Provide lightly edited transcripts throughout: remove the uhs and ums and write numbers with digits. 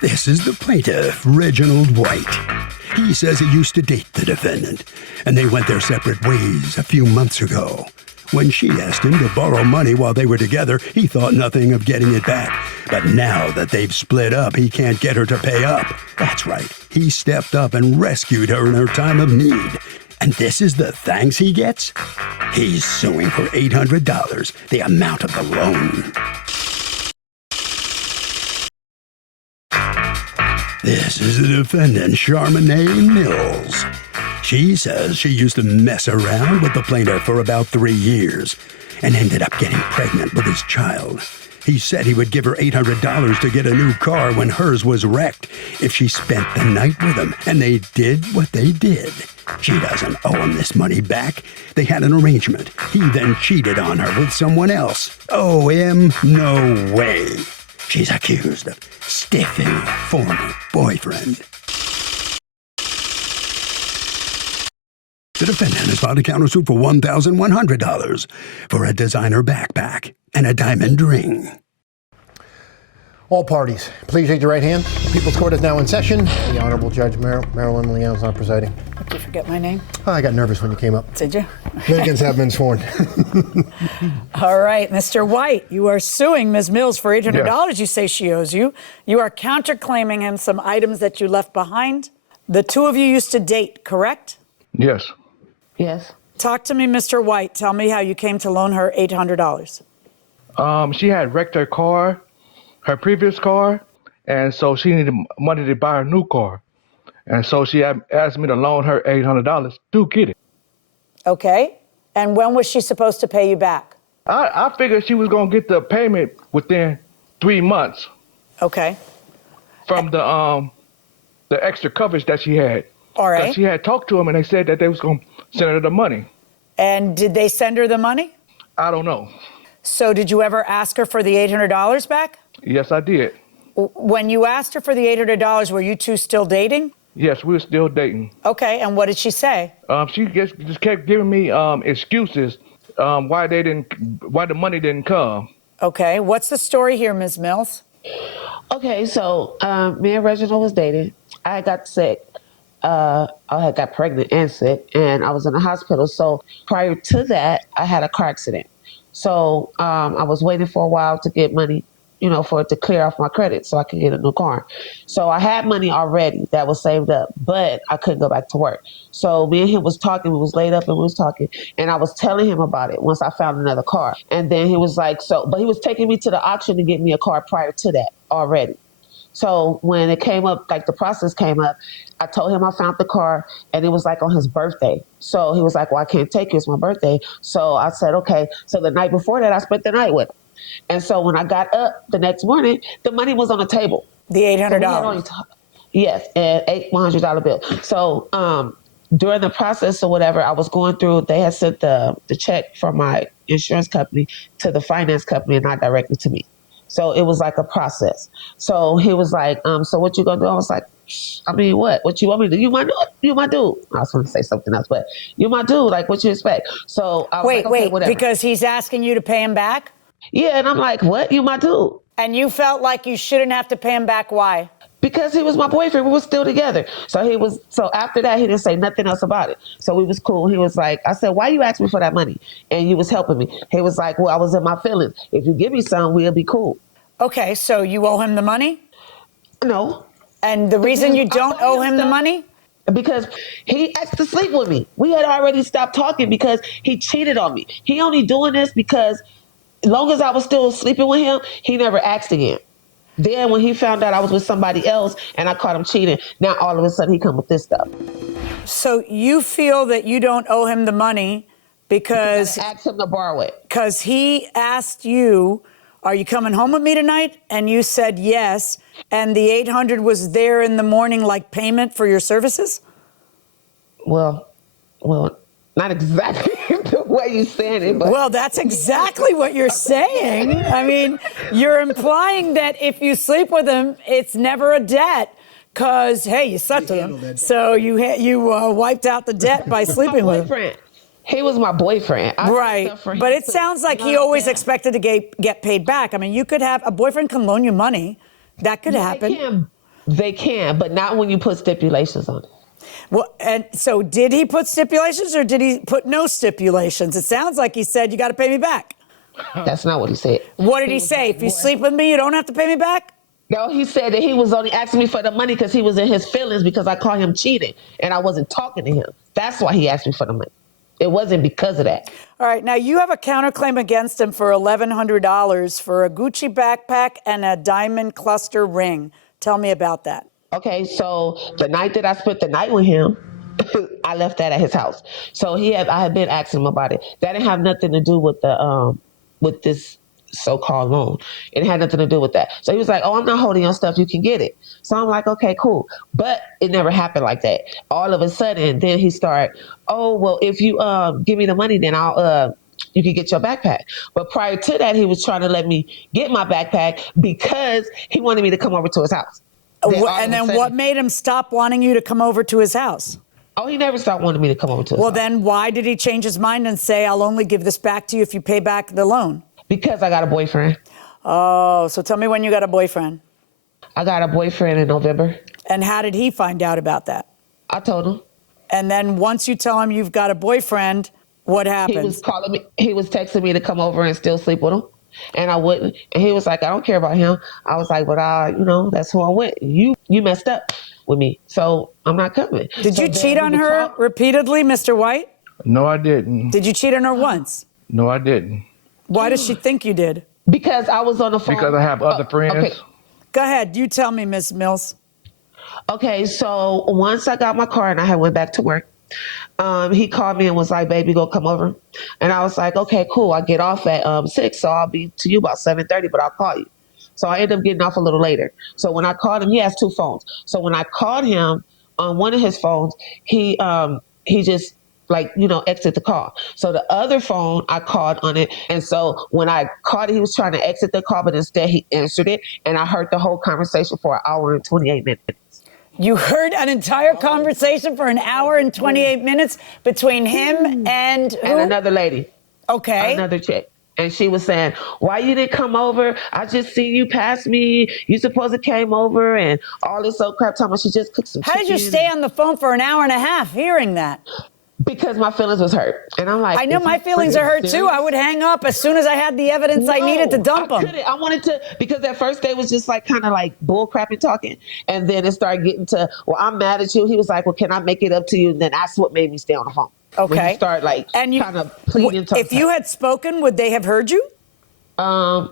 This is the plaintiff, Reginald White. He says he used to date the defendant, and they went their separate ways a few months ago. When she asked him to borrow money while they were together, he thought nothing of getting it back. But now that they've split up, he can't get her to pay up. That's right. He stepped up and rescued her in her time of need. And this is the thanks he gets? He's suing for $800, the amount of the loan. This is the defendant, Charmaine Mills. She says she used to mess around with the plaintiff for about 3 years and ended up getting pregnant with his child. He said he would give her $800 to get a new car when hers was wrecked if she spent the night with him, and they did what they did. She doesn't owe him this money back. They had an arrangement. He then cheated on her with someone else. Owe him? No way. She's accused of stiffing a former boyfriend. The defendant has filed a countersuit for $1,100 for a designer backpack and a diamond ring. All parties, please raise your right hand. The People's Court is now in session. The Honorable Judge Marilyn Leon is now presiding. Did you forget my name? Oh, I got nervous when you came up. Did you? Litigants have been sworn. All right, Mr. White, you are suing Ms. Mills for $800 Yes. you say she owes you. You are counterclaiming him some items that you left behind. The two of you used to date, correct? Yes. Yes. Talk to me, Mr. White. Tell me how you came to loan her $800. She had wrecked her car, her previous car, and so she needed money to buy a new car. And so she asked me to loan her $800 to get it. Okay. And when was she supposed to pay you back? I figured she was going to get the payment within 3 months Okay. from the extra coverage that she had. All right. 'Cause she had talked to them and they said that they was going to send her the money. And did they send her the money? I don't know. So did you ever ask her for the $800 back? Yes, I did. When you asked her for the $800, were you two still dating? Yes, we were still dating. Okay, and what did she say? She just kept giving me excuses why the money didn't come. Okay, what's the story here, Ms. Mills? Okay, so me and Reginald was dating. I got sick. I had got pregnant and sick, and I was in the hospital. So prior to that, I had a car accident. So I was waiting for a while to get money, for it to clear off my credit so I could get a new car. So I had money already that was saved up, but I couldn't go back to work. So me and him was talking. We was laid up and we was talking, and I was telling him about it once I found another car. And then he was like, but he was taking me to the auction to get me a car prior to that already. So when it came up, like the process came up, I told him I found the car, and it was like on his birthday. So he was like, well, I can't take you. It's my birthday. So I said, okay. So the night before that, I spent the night with him. And so when I got up the next morning, the money was on the table. The $800? Yes, and $100 bill. So during the process or whatever, I was going through, they had sent the check from my insurance company to the finance company and not directly to me. So it was like a process. So he was like, so what you gonna do? I was like, I mean, what you want me to do? You my dude. I was going to say something else, but you my dude. Like, what you expect? So I was Wait, like, okay, whatever. Because he's asking you to pay him back? Yeah, and I'm like, what? You my dude. And you felt like you shouldn't have to pay him back. Why? Because he was my boyfriend. We were still together. So after that, he didn't say nothing else about it. So we was cool. He was like, I said, why you ask me for that money? And you was helping me. He was like, well, I was in my feelings. If you give me some, we'll be cool. Okay, so you owe him the money? No. And the reason you don't owe him the money? Because he asked to sleep with me. We had already stopped talking because he cheated on me. He only doing this because as long as I was still sleeping with him, he never asked again. Then when he found out I was with somebody else and I caught him cheating, now all of a sudden he come with this stuff. So you feel that you don't owe him the money because I asked him to borrow it. Because he asked you, are you coming home with me tonight? And you said yes. And the $800 was there in the morning like payment for your services? Well, not exactly the way you said it, but... Well, that's exactly what you're saying. I mean, you're implying that if you sleep with him, it's never a debt because, hey, you slept with him. So you wiped out the debt by sleeping with him. He was my boyfriend. Right. But it sounds like he always expected to get paid back. I mean, you could have a boyfriend can loan you money. That could happen. They can, but not when you put stipulations on it. Well, and so did he put stipulations or did he put no stipulations? It sounds like he said, you got to pay me back. That's not what he said. What did he say? If you sleep with me, you don't have to pay me back? No, he said that he was only asking me for the money because he was in his feelings because I called him cheating and I wasn't talking to him. That's why he asked me for the money. It wasn't because of that. All right. Now, you have a counterclaim against him for $1,100 for a Gucci backpack and a diamond cluster ring. Tell me about that. Okay, so the night that I spent the night with him, I left that at his house. So I had been asking him about it. That didn't have nothing to do with the with this so-called loan. It had nothing to do with that. So he was like, "Oh, I'm not holding your stuff. You can get it." So I'm like, "Okay, cool." But it never happened like that. All of a sudden, then he started, "Oh, well, if you give me the money, then I'll you can get your backpack." But prior to that, he was trying to let me get my backpack because he wanted me to come over to his house. And then what made him stop wanting you to come over to his house? Oh, he never stopped wanting me to come over to his house. Well, then why did he change his mind and say, I'll only give this back to you if you pay back the loan? Because I got a boyfriend. Oh, so tell me when you got a boyfriend. I got a boyfriend in November. And how did he find out about that? I told him. And then once you tell him you've got a boyfriend, what happens? He was calling me. He was texting me to come over and still sleep with him. And I wouldn't. And he was like, I don't care about him. I was like, but that's who I'm with. You messed up with me. So I'm not coming. Did you cheat on her repeatedly, Mr. White? No, I didn't. Did you cheat on her once? No, I didn't. Why does she think you did? Because I was on the phone. Because I have other friends. Okay. Go ahead. You tell me, Ms. Mills. Okay, so once I got my car and I went back to work, he called me and was like, "Baby, go come over." And I was like, "Okay, cool. I get off at 6, so I'll be to you about 7:30, but I'll call you." So I ended up getting off a little later. So when I called him, he has 2 phones. So when I called him on one of his phones, he just exit the call. So the other phone, I called on it. And so when I called it, he was trying to exit the call, but instead he answered it. And I heard the whole conversation for 1 hour and 28 minutes. You heard an entire conversation for 1 hour and 28 minutes between him and who? And another lady. Okay. Another chick. And she was saying, "Why you didn't come over? I just seen you pass me. You supposed to came over," and all this old crap. Talking about she just cooked some How chicken. did you stay on the phone for 1 hour and a half hearing that? Because my feelings was hurt. And I'm like, I know my feelings are hurt too. I would hang up as soon as I had the evidence I needed to dump I them. couldn't. I wanted to, because that first day was just like kind of like bull crapping talking. And then it started getting to, "Well, I'm mad at you." He was like, "Well, can I make it up to you?" And then that's what made me stay on the phone. Okay. When he started kind of pleading. If you had spoken, would they have heard you? I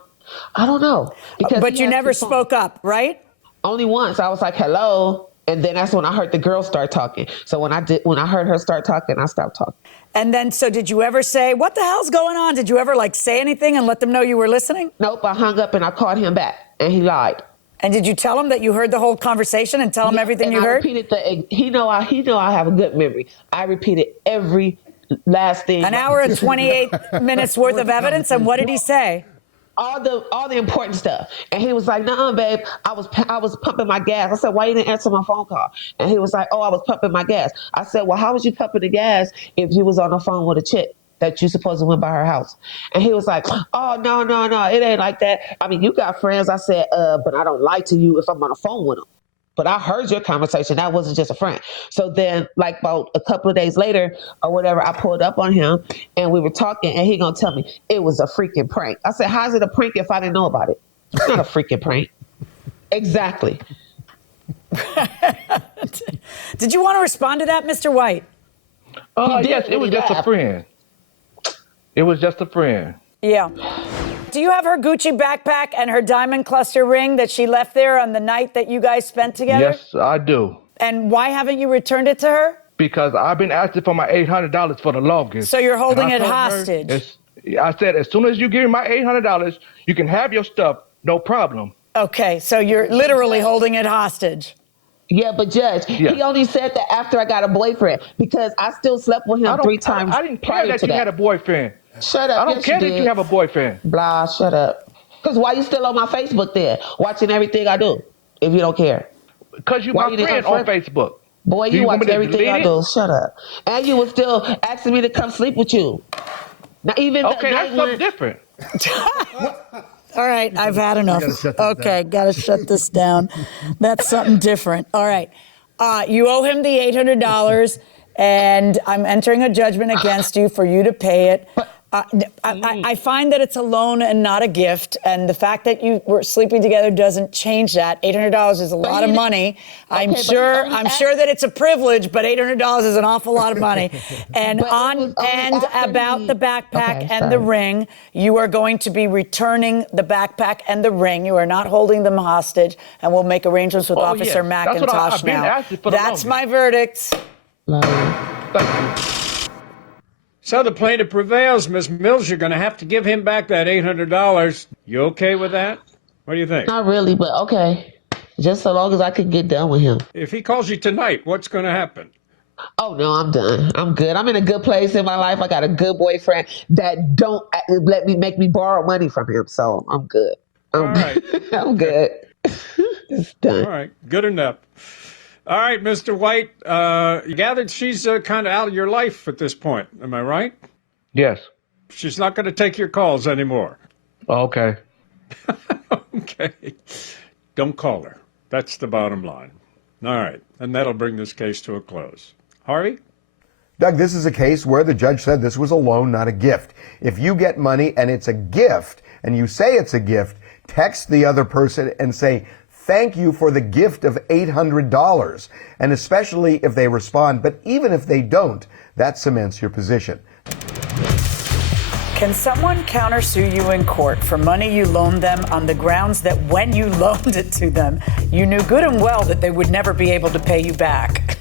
don't know. But you never spoke up, right? Only once. I was like, "Hello." And then that's when I heard the girl start talking. So when I heard her start talking, I stopped talking. And then, so did you ever say, "What the hell's going on"? Did you ever say anything and let them know you were listening? Nope. I hung up and I called him back and he lied. And did you tell him that you heard the whole conversation and tell him everything you heard? He know I have a good memory. I repeated every last thing. 1 hour and 28 minutes worth of evidence. And what did he say? All the important stuff. And he was like, "Nuh-uh, babe, I was pumping my gas." I said, "Why you didn't answer my phone call?" And he was like, "Oh, I was pumping my gas." I said, "Well, how was you pumping the gas if you was on the phone with a chick that you supposed to went by her house?" And he was like, "Oh, no, it ain't like that. I mean, you got friends." I said, "But I don't lie to you if I'm on the phone with them. But I heard your conversation. That wasn't just a friend." So then, about a couple of days later or whatever, I pulled up on him and we were talking and he gonna tell me it was a freaking prank. I said, "How's it a prank if I didn't know about it?" It's not a freaking prank. Exactly. Did you want to respond to that, Mr. White? Yes, it was just a friend. It was just a friend. Yeah. Do you have her Gucci backpack and her diamond cluster ring that she left there on the night that you guys spent together? Yes, I do. And why haven't you returned it to her? Because I've been asking for my $800 for the longest. So you're holding And I it told her, hostage. I said, as soon as you give me my $800, you can have your stuff, no problem. Okay, so you're literally holding it hostage. Yeah, but Judge, he only said that after I got a boyfriend because I still slept with him 3 times. I didn't care that you had a boyfriend. Shut up. I don't care that you have a boyfriend. Blah, shut up. Because why you still on my Facebook then, watching everything I do, if you don't care? Because you my friend on Facebook. Boy, you watch everything I do. Shut up. And you was still asking me to come sleep with you. Now, even okay, that's something different. All right, I've had enough. gotta shut this Okay, got to shut this down. That's something different. All right. You owe him the $800, and I'm entering a judgment against you for you to pay it. I find that it's a loan and not a gift, and the fact that you were sleeping together doesn't change that. $800 is a lot of money. I'm sure that it's a privilege, but $800 is an awful lot of money. And about the backpack and the ring, you are going to be returning the backpack and the ring. You are not holding them hostage, and we'll make arrangements with Officer McIntosh now. That's my verdict. Thank you. So the plaintiff prevails. Ms. Mills, you're going to have to give him back that $800. You okay with that? What do you think? Not really, but okay. Just so long as I can get done with him. If he calls you tonight, what's going to happen? Oh, no, I'm done. I'm good. I'm in a good place in my life. I got a good boyfriend that don't make me borrow money from him. So I'm good. All right. I'm good. It's done. All right. Good enough. All right, Mr. White, you gathered she's kind of out of your life at this point. Am I right? Yes. She's not going to take your calls anymore. Okay. Okay. Don't call her. That's the bottom line. All right. And that'll bring this case to a close. Harvey? Doug, this is a case where the judge said this was a loan, not a gift. If you get money and it's a gift, and you say it's a gift, text the other person and say, thank you for the gift of $800. And especially if they respond, but even if they don't, that cements your position. Can someone countersue you in court for money you loaned them on the grounds that when you loaned it to them, you knew good and well that they would never be able to pay you back?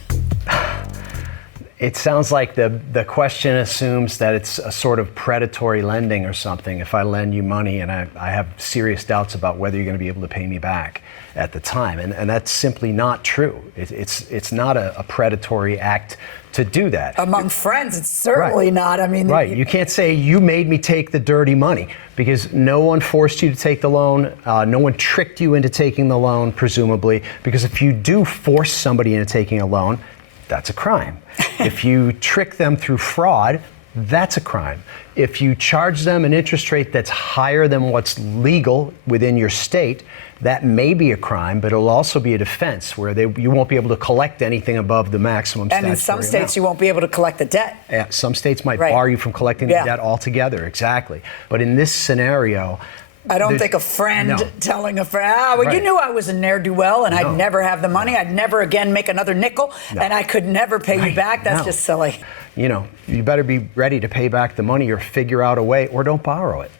It sounds like the question assumes that it's a sort of predatory lending or something. If I lend you money and I have serious doubts about whether you're going to be able to pay me back at the time. And that's simply not true. It's not a predatory act to do that. Among friends, it's certainly not. I mean, right. You can't say you made me take the dirty money because no one forced you to take the loan. No one tricked you into taking the loan, presumably, because if you do force somebody into taking a loan, that's a crime. If you trick them through fraud, that's a crime. If you charge them an interest rate that's higher than what's legal within your state, that may be a crime, but it'll also be a defense where you won't be able to collect anything above the maximum statutory And in some states, amount. you won't be able to collect the debt. Yeah, some states might bar you from collecting the debt altogether, exactly. But in this scenario, I don't think a friend telling a friend, you knew I was a ne'er-do-well and I'd never have the money. I'd never again make another nickel and I could never pay you back. That's just silly. You better be ready to pay back the money or figure out a way or don't borrow it.